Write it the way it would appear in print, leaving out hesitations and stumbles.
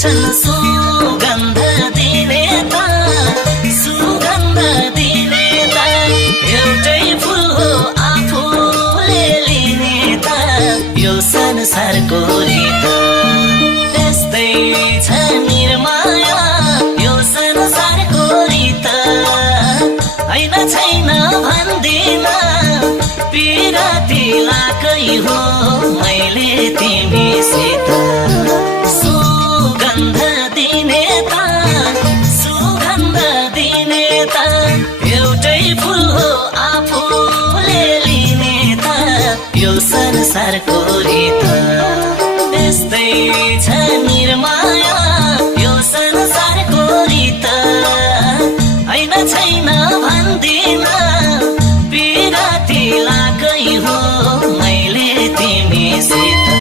छन् सुगन्ध दिने त सुगन्ध दिने त एउटै फुल हो आफूले लिने त यो संसारको रीत त्यस्तै छ निर्माया यो संसारको रीत हैन छैन भन्दिन पिराती लाकै हो मैले तिमीसित सुगन्ध दिने त सुगन्ध दिने त एउटै फुल हो आफूले लिने त यो संसारको रीत त्यस्तै छ निर्माया